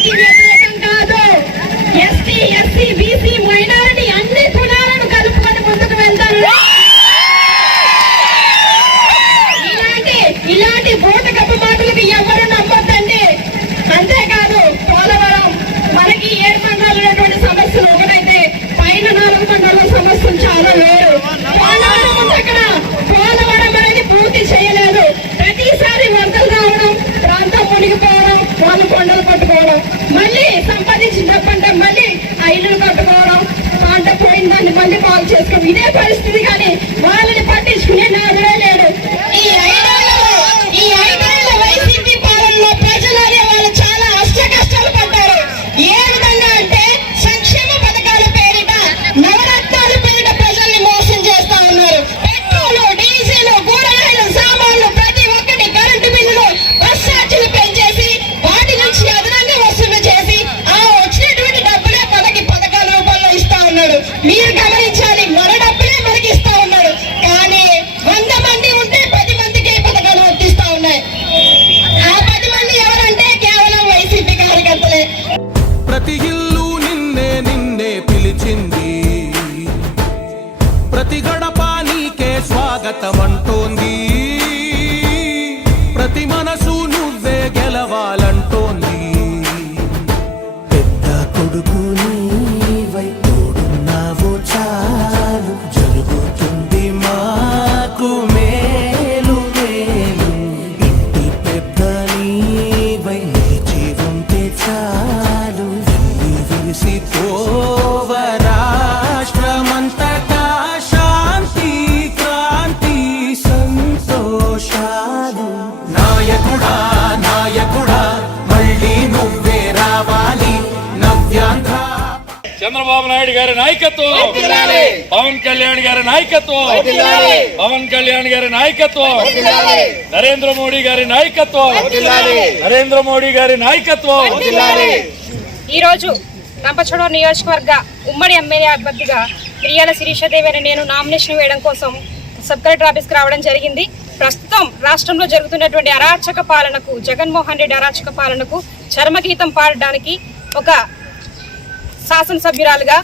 que vem, é E assim, assim, vira. మళ్ళీ సంపాదించిన పంట మళ్ళీ ఆ ఇల్లును కట్టుకోవడం పంట పోయిన దాన్ని మళ్ళీ బాగు చేసుకోవడం ఇదే పరిస్థితి కానీ వాళ్ళని పట్టించుకునే నాదుడే స్వాగతం ప్రతి మనసు నువ్వే గెలవాలంటోంది. పెద్ద కొడుకు నీవై తోడున్నావు చాలు. జరుగుతుంది మాకు మేలు మేలు. ఇంటి పెద్ద నీవై నిలిచి ఉంటే చాలు. వెళ్ళి విరిసి పోవ మళ్ళీ నువ్వే రావాలి. నవ్యాంధ్ర. చంద్రబాబు నాయుడు గారి నాయకత్వం. పవన్ కళ్యాణ్ గారి నాయకత్వం. పవన్ కళ్యాణ్ గారి నాయకత్వం. నరేంద్ర మోడీ గారి నాయకత్వం. నరేంద్ర మోడీ గారి నాయకత్వం. ఈరోజు రంపచోడ నియోజకవర్గ ఉమ్మడి ఎమ్మెల్యే అభ్యర్థిగా ప్రియాల శిరీషాదేవి అని నేను నామినేషన్ వేయడం కోసం సబ్ కలెక్టర్ ఆఫీస్కి రావడం జరిగింది. ప్రస్తుతం రాష్ట్రంలో జరుగుతున్నటువంటి అరాచక పాలనకు జగన్మోహన్ రెడ్డి అరాచక పాలనకు చర్మగీతం పాడడానికి ఒక శాసనసభ్యురాలుగా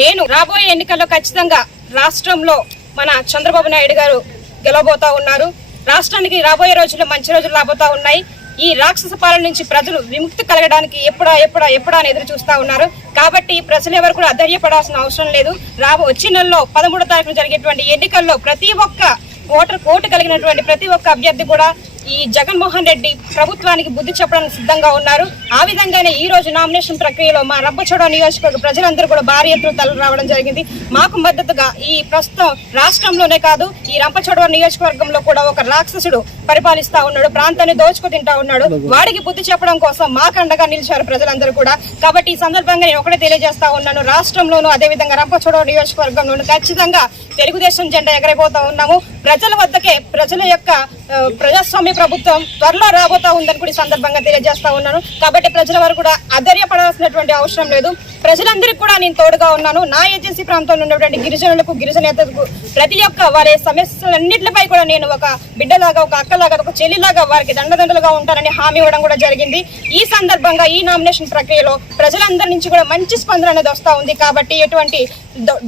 నేను రాబోయే ఎన్నికల్లో ఖచ్చితంగా రాష్ట్రంలో మన చంద్రబాబు నాయుడు గారు గెలవబోతా ఉన్నారు. రాష్ట్రానికి రాబోయే రోజుల్లో మంచి రోజులు రాబోతా ఉన్నాయి. ఈ రాక్షస పాలన నుంచి ప్రజలు విముక్తి కలగడానికి ఎప్పుడా ఎప్పుడా ఎప్పుడా అని ఎదురు చూస్తూ ఉన్నారు. కాబట్టి ప్రజలు ఎవరు కూడా అధైర్యపడాల్సిన అవసరం లేదు. రాబో వచ్చే నెలలో పదమూడో తారీఖున జరిగేటువంటి ఎన్నికల్లో ప్రతి ఒక్క ఓటర్ ఓటు కలిగినటువంటి ప్రతి ఒక్క అభ్యర్థి కూడా ఈ జగన్మోహన్ రెడ్డి ప్రభుత్వానికి బుద్ధి చెప్పడానికి సిద్ధంగా ఉన్నారు. ఆ విధంగానే ఈ రోజు నామినేషన్ ప్రక్రియలో మా రబ్బచోడ నియోజకవర్గ ప్రజలందరూ కూడా భారీ ఎత్తున తరలి రావడం జరిగింది. మాకు మద్దతుగా ఈ ప్రస్తుతం రాష్ట్రంలోనే కాదు ఈ రంపచోడవ నియోజకవర్గంలో కూడా ఒక రాక్షసుడు పరిపాలిస్తా ఉన్నాడు ప్రాంతాన్ని దోచుకు తింటా ఉన్నాడు. వాడికి బుద్ధి చెప్పడం కోసం మాకు అండగా నిలిచారు ప్రజలందరూ కూడా. కాబట్టి ఈ సందర్భంగా నేను ఒకటే తెలియజేస్తా ఉన్నాను. రాష్ట్రంలోనూ అదేవిధంగా రంపచోడవ నియోజకవర్గంలోనూ ఖచ్చితంగా తెలుగుదేశం జెండా ఎగరైపోతా ఉన్నాము. ప్రజల వద్దకే ప్రజల యొక్క ప్రజాస్వామ్య ప్రభుత్వం త్వరలో రాబోతా ఉందని కూడా ఈ సందర్భంగా తెలియజేస్తా ఉన్నాను. కాబట్టి ప్రజల వారు కూడా అధైర్యపడాల్సినటువంటి అవసరం లేదు. ప్రజలందరికీ కూడా నేను తోడుగా ఉన్నాను. నా ఏజెన్సీ ప్రాంతంలో ఉన్నటువంటి గిరిజనులకు గిరిజనేతలకు ప్రతి ఒక్క వారి సమస్యలన్నింటిపై కూడా నేను ఒక బిడ్డలాగా ఒక అక్కలాగా ఒక చెల్లిలాగా వారికి దండదండలుగా ఉంటానని హామీ ఇవ్వడం కూడా జరిగింది. ఈ సందర్భంగా ఈ నామినేషన్ ప్రక్రియలో ప్రజలందరి నుంచి కూడా మంచి స్పందన అనేది వస్తూ ఉంది. కాబట్టి ఎటువంటి డో-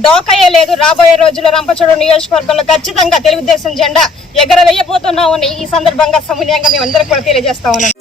లేదు. రాబోయే రోజుల్లో రంపచోడు నియోజకవర్గంలో ఖచ్చితంగా తెలుగుదేశం జెండా ఎగరవేయబోతున్నామని ఈ సందర్భంగా సమన్యంగా మేము కూడా తెలియజేస్తా ఉన్నాం.